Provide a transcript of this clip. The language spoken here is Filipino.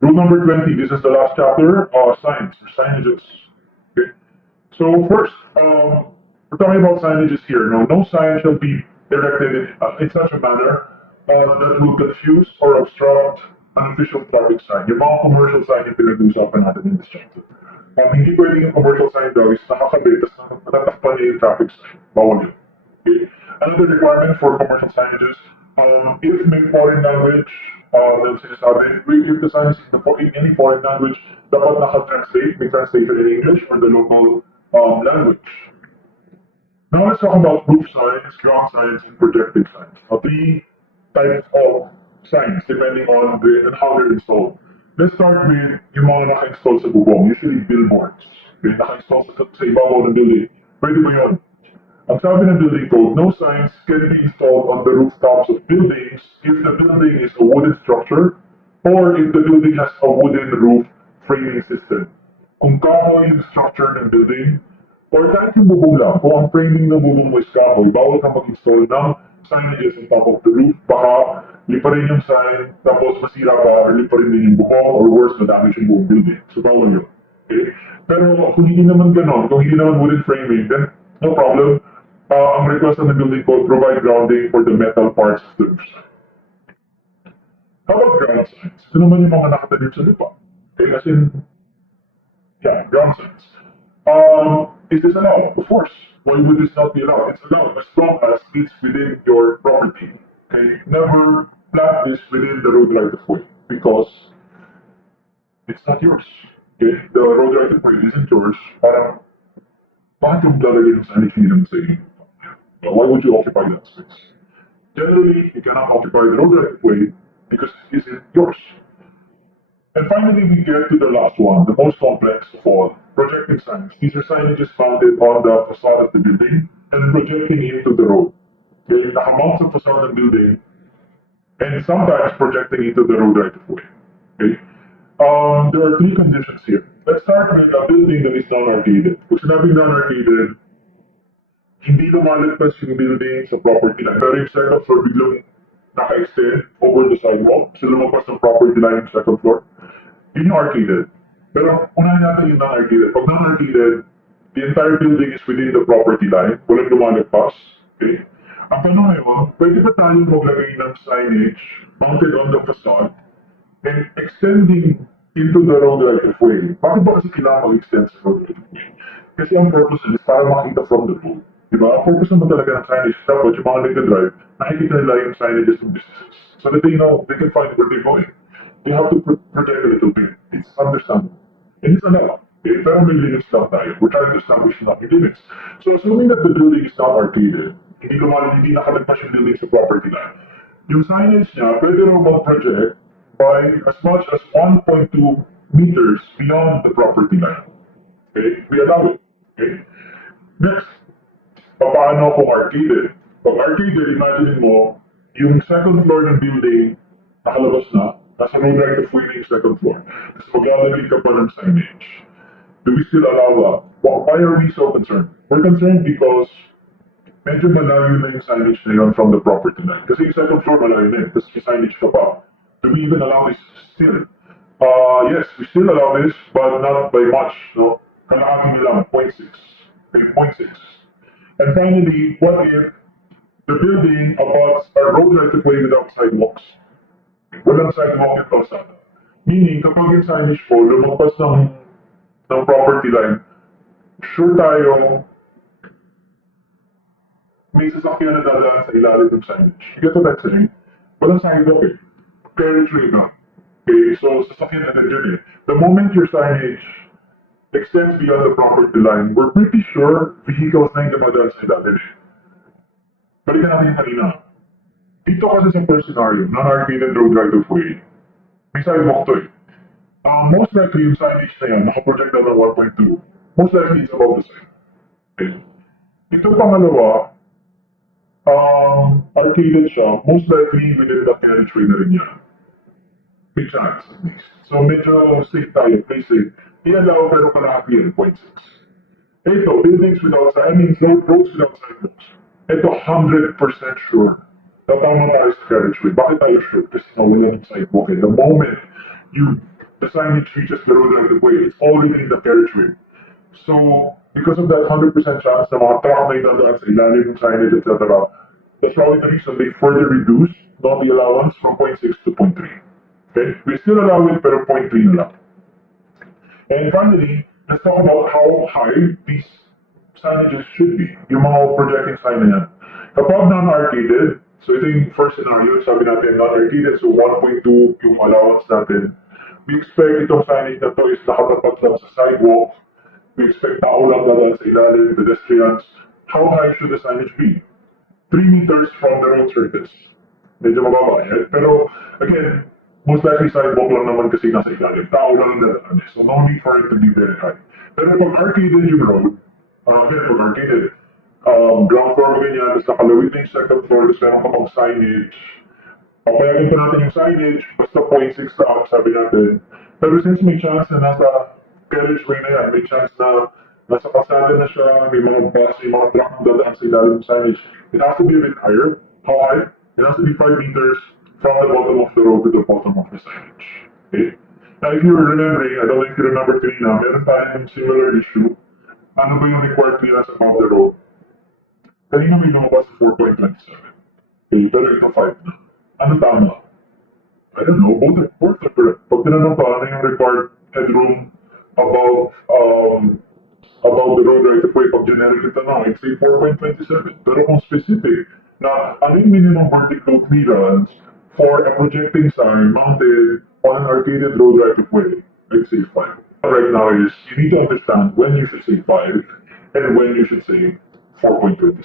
Rule number 20, this is the last chapter, signs or signages. Okay. So first, we're talking about signages here. Now, no sign shall be erected in such a manner that will confuse or obstruct an official traffic sign. Yung mga commercial sign yung pinag-uusapan natin in this chapter. Hindi pwedeng yung commercial sign daw is nakakabit, tapos matatakpan niya yung traffic sign. Bawal yun. Okay. Another requirement for commercial signages, if may foreign language, then sinasabi, if the sign is in any foreign language, dapat naka-translate, may translation in English or the local language. Now let's talk about roof signs, ground signs, and projecting signs. Now, three types of signs depending on how they're installed. Let's start with yung mga naka-install sa bubong, usually billboards. Okay, naka-install sa ibabaw ng building. Pwede ba yun? Ang sabi ng building code, no signs can be installed on the rooftops of buildings if the building is a wooden structure or if the building has a wooden roof framing system. Kung kahoy yung structure ng building, or kahit yung bubong lang, kung ang framing ng bubong mo is kahoy, bawal ka mag-install ng signages on top of the roof, baka liparin yung sign, tapos masira pa, or liparin din yung bubong, or worse, madamage yung buong building. So, bawal yun. Okay? Pero kung hindi naman ganon, kung hindi naman wooden framing, then no problem. Ang request ng building code, provide grounding for the metal parts of the roof sign. How about ground signs? Ito naman yung mga nakatanim sa lupa. Okay, as in, yeah, ground signs. Is this allowed? Of course. Why would this not be allowed? It's allowed as long as it's within your property. Okay, never plant this within the road right of way because it's not yours. Okay, the road right of way isn't yours. Parang, bakit yung lalagay ng signage hindi naman sa inyo? Why would you occupy that space? Generally, you cannot occupy the road right of way because it isn't yours. And finally, we get to the last one, the most complex of all, projecting signs. These are signages mounted on the facade of the building and projecting into the road. Okay, nakamount sa facade ng building and sometimes projecting into the road right of way. Okay? There are three conditions here. Let's start with a building that is non-arcaded. Kung sinabing non-arcaded, hindi lumalagpas yung building sa property line. Pero yung second floor biglang naka-extend over the sidewalk, so lumabas ng property line yung second floor. Yun yung arcaded. Pero unahin natin yung non-arcaded. Pag non-arcaded, the entire building is within the property line. Walang lumalagpas. Okay? Ang tanong ngayon, pwede ba tayong maglagay ng signage mounted on the facade and extending into the road right of way? Bakit ba kasi kailangan mag-extend sa road right of way? Kasi ang purpose is para makita from the road. Diba? Ang purpose naman talaga ng signage, dapat yung mga nagdadrive, nakikita nila yung signages ng businesses. So that they know, they can find where they're going. They have to project a little bit. It's understandable. And it's allowed. Okay? Pero may limits lang tayo. We're trying to establish not limits. So assuming that the building is not arcaded, hindi nakalagpas yung building sa property line, yung signage niya, pwede raw mag-project by as much as 1.2 meters beyond the property line. Okay? We allow it. Okay? Next, paano kung arcaded? Pag arcaded, imagine mo, yung second floor ng building, nakalabas na, nasa road right of way yung second floor. Tapos maglalagay ka pa ng signage. Do we still allow that? Why are we so concerned? We're concerned because medyo malayo na yung signage na yun from the property line. Kasi yung second floor malayo na yun, tapos yung signage ka pa. Do we even allow this still? Yes, we still allow this, but not by much. No? Kalahati nila, 0.6. 0.6. And finally, what if the building abuts a road right of way without sidewalks? Walang sidewalk yung kalsada. Meaning, kapag yung signage po, lumagpas ng property line, sure tayong may sasakyan na dadaan sa ilalim ng signage. You get what I'm saying? Walang sidewalk eh. Carriage way na. Okay, so sasakyan na dyan eh. The moment your signage extends beyond the property line, we're pretty sure vehicles na yung dumadaan sa ilalim eh. Balikan natin yung kanina. Dito kasi sa first scenario, non-arcaded road right of way, may sidewalk to eh. Most likely yung signage na yan, nakaproject na ng 1.2. Most likely it's about the same. Okay. Ito pangalawa, arcaded siya, most likely within the carriageway na rin yan. May chance at least. So medyo safe tayo, play safe. I-allow pero kalahati yan, 0.6. Ito, buildings without signage, roads without sidewalks. Ito, 100% sure. Tatama tayo sa carriageway. Bakit tayo sure? Kasi nawala ng sidewalk. The moment you the signage reaches the road right of way. It's already in the carriageway. So, because of that 100% chance na mga truck na itadaan sa ilalim ng signage, etc., that's probably the reason they further reduced the allowance from 0.6 to 0.3. Okay? We still allow it, pero 0.3 na lang. And finally, let's talk about how high these signages should be. Yung mga projecting sign na yan. Kapag non-arcaded, so ito yung first scenario, sabi natin non-arcaded, so 1.2 yung allowance natin. We expect itong signage na to is nakatapat lang sa sidewalk. We expect tao lang dadaan sa ilalim, pedestrians. How high should the signage be? 3 meters from the road surface. Medyo mababa eh. Pero, again, most likely sidewalk lang naman kasi nasa ilalim. Tao lang ang dadaan eh. So, no need for it to be very high. Pero pag arcaded yung road, again, pag arcaded, ground floor mo ganyan, tapos nakalawit na yung second floor, tapos meron ka pang signage. Papayagan pa natin yung signage, basta 0.6 na up, sabi natin. Pero since may chance na nasa carriageway na yan, may chance na nasa pasada na siya, may mga bus, may mga truck na dadaan sa ilalim ng signage, it has to be a bit higher. How high? It has to be 5 meters from the bottom of the road to the bottom of the signage. Okay? Now, if you're remembering, I don't know if you remember kanina, meron tayong similar issue. Ano ba yung required clearance above the road? Kanina may lumabas sa 4.27. Okay, pero ito 5 na. Ano tama? I don't know, both are correct. Pag tinanong pa, ano yung required headroom above the road right of way, pag generic ito na, I'd say 4.27. Pero kung specific, na ano yung minimum vertical clearance for a projecting sign mounted on an arcaded road right of way, I'd say 5. Right now is, you need to understand when you should say 5 and when you should say 4.27.